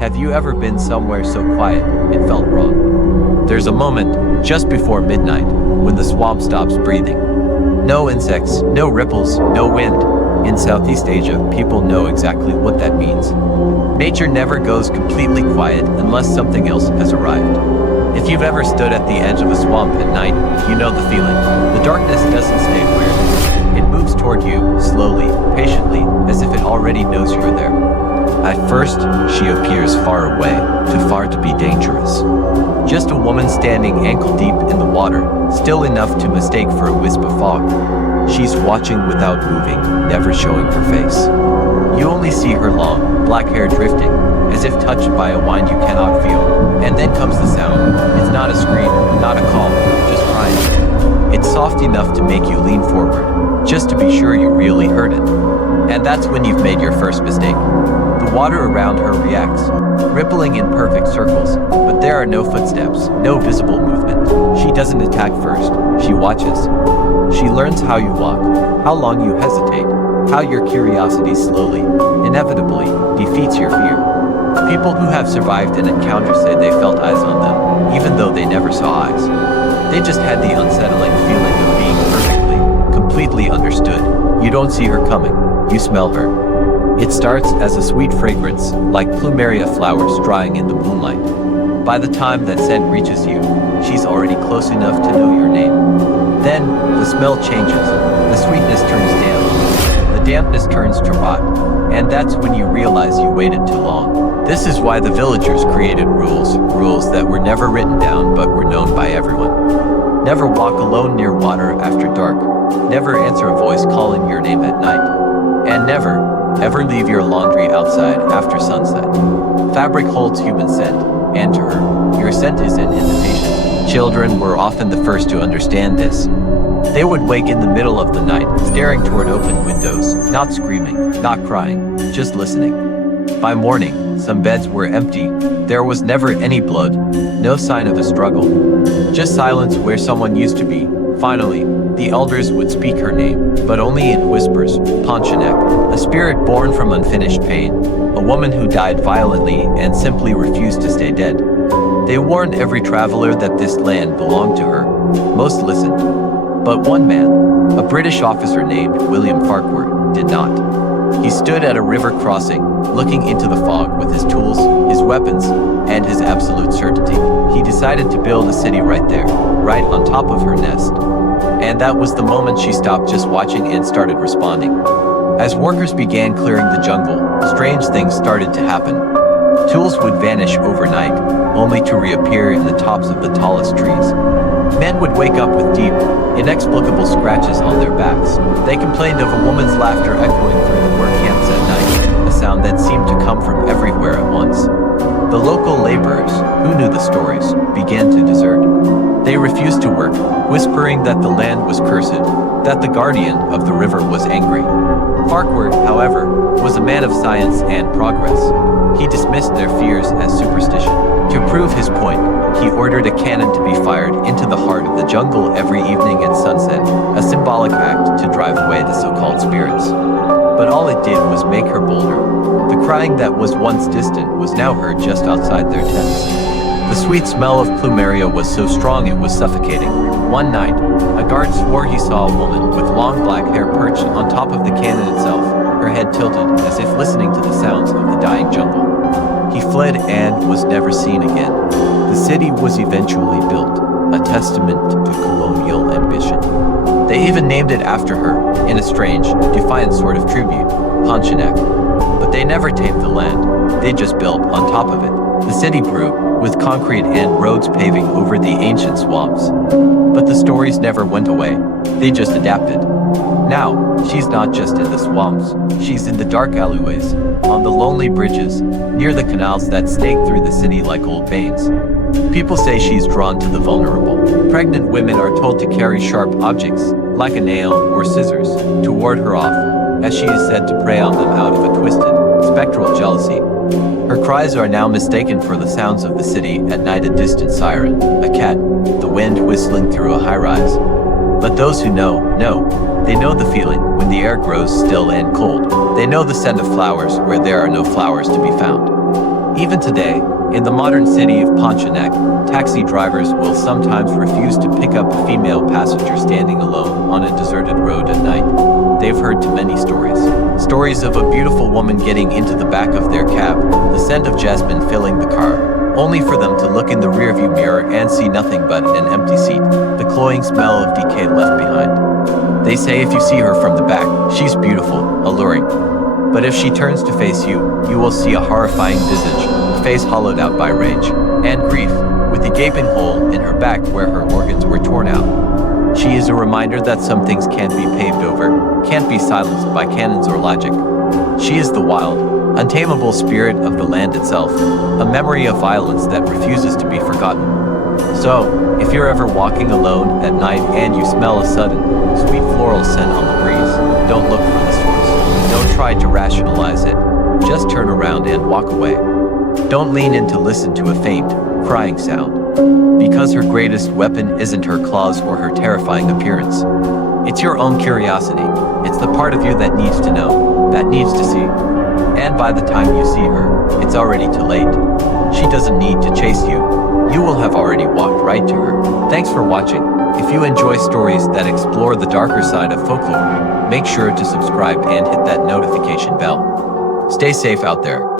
Have you ever been somewhere so quiet it felt wrong? There's a moment, just before midnight, when the swamp stops breathing. No insects, no ripples, no wind. In Southeast Asia, people know exactly what that means. Nature never goes completely quiet unless something else has arrived. If you've ever stood at the edge of a swamp at night, you know the feeling. The darkness doesn't stay where it is. It moves toward you, slowly, patiently, as if it already knows you're there. At first, she appears far away, too far to be dangerous. Just a woman standing ankle-deep in the water, still enough to mistake for a wisp of fog. She's watching without moving, never showing her face. You only see her long, black hair drifting, as if touched by a wind you cannot feel. And then comes the sound. It's not a scream, not a call, just crying. It's soft enough to make you lean forward, just to be sure you really heard it. And that's when you've made your first mistake. The water around her reacts, rippling in perfect circles, but there are no footsteps, no visible movement. She doesn't attack first, she watches. She learns how you walk, how long you hesitate, how your curiosity slowly, inevitably, defeats your fear. People who have survived an encounter say they felt eyes on them, even though they never saw eyes. They just had the unsettling feeling of being perfectly, completely understood. You don't see her coming, you smell her. It starts as a sweet fragrance, like plumeria flowers drying in the moonlight. By the time that scent reaches you, she's already close enough to know your name. Then, the smell changes. The sweetness turns damp. The dampness turns to rot. And that's when you realize you waited too long. This is why the villagers created rules that were never written down but were known by everyone. Never walk alone near water after dark. Never answer a voice calling your name at night. And never, ever leave your laundry outside after sunset. Fabric holds human scent, and to her, your scent is an invitation. Children were often the first to understand this. They would wake in the middle of the night, staring toward open windows, not screaming, not crying, just listening. By morning, some beds were empty. There was never any blood, no sign of a struggle. Just silence where someone used to be. Finally, the elders would speak her name, but only in whispers. Pontiac, a spirit born from unfinished pain, a woman who died violently and simply refused to stay dead. They warned every traveler that this land belonged to her. Most listened. But one man, a British officer named William Farquhar, did not. He stood at a river crossing, looking into the fog with his tools, his weapons, and his absolute certainty. He decided to build a city right there, right on top of her nest. And that was the moment she stopped just watching and started responding. As workers began clearing the jungle, strange things started to happen. Tools would vanish overnight, only to reappear in the tops of the tallest trees. Men would wake up with deep, inexplicable scratches on their backs. They complained of a woman's laughter echoing through the work camps at night, a sound that seemed to come from everywhere at once. The local laborers, who knew the stories, began to desert. They refused to work, whispering that the land was cursed, that the guardian of the river was angry. Farquhar, however, was a man of science and progress. He dismissed their fears as superstition. To prove his point, he ordered a cannon to be fired into the heart of the jungle every evening at sunset, a symbolic act to drive away the so-called spirits. But all it did was make her bolder. The crying that was once distant was now heard just outside their tents. The sweet smell of plumeria was so strong it was suffocating. One night, a guard swore he saw a woman with long black hair perched on top of the cannon itself, her head tilted as if listening to the sounds of the dying jungle. He fled and was never seen again. The city was eventually built, a testament to colonial ambition. They even named it after her, in a strange, defiant sort of tribute, Pontiac. But they never tamed the land, they just built on top of it. The city grew, with concrete and roads paving over the ancient swamps. But the stories never went away, they just adapted. Now, she's not just in the swamps, she's in the dark alleyways, on the lonely bridges, near the canals that snake through the city like old veins. People say she's drawn to the vulnerable. Pregnant women are told to carry sharp objects, like a nail or scissors, to ward her off, as she is said to prey on them out of a twisted, spectral jealousy. Her cries are now mistaken for the sounds of the city at night, a distant siren, a cat, the wind whistling through a high-rise. But those who know. They know the feeling when the air grows still and cold. They know the scent of flowers where there are no flowers to be found. Even today, in the modern city of Pontianak, taxi drivers will sometimes refuse to pick up a female passenger standing alone on a deserted road at night. They've heard too many stories. Stories of a beautiful woman getting into the back of their cab, the scent of jasmine filling the car, only for them to look in the rearview mirror and see nothing but an empty seat, the cloying smell of decay left behind. They say if you see her from the back, she's beautiful, alluring. But if she turns to face you, you will see a horrifying visage, a face hollowed out by rage and grief, with a gaping hole in her back where her organs were torn out. She is a reminder that some things can't be paved over, can't be silenced by cannons or logic. She is the wild, untamable spirit of the land itself, a memory of violence that refuses to be forgotten. So, if you're ever walking alone at night and you smell a sudden, sweet floral scent on the breeze, don't look for the source. Don't try to rationalize it. Just turn around and walk away. Don't lean in to listen to a faint, crying sound. Because her greatest weapon isn't her claws or her terrifying appearance. It's your own curiosity. It's the part of you that needs to know, that needs to see. And by the time you see her, it's already too late. She doesn't need to chase you. You will have already walked right to her. Thanks for watching. If you enjoy stories that explore the darker side of folklore, make sure to subscribe and hit that notification bell. Stay safe out there.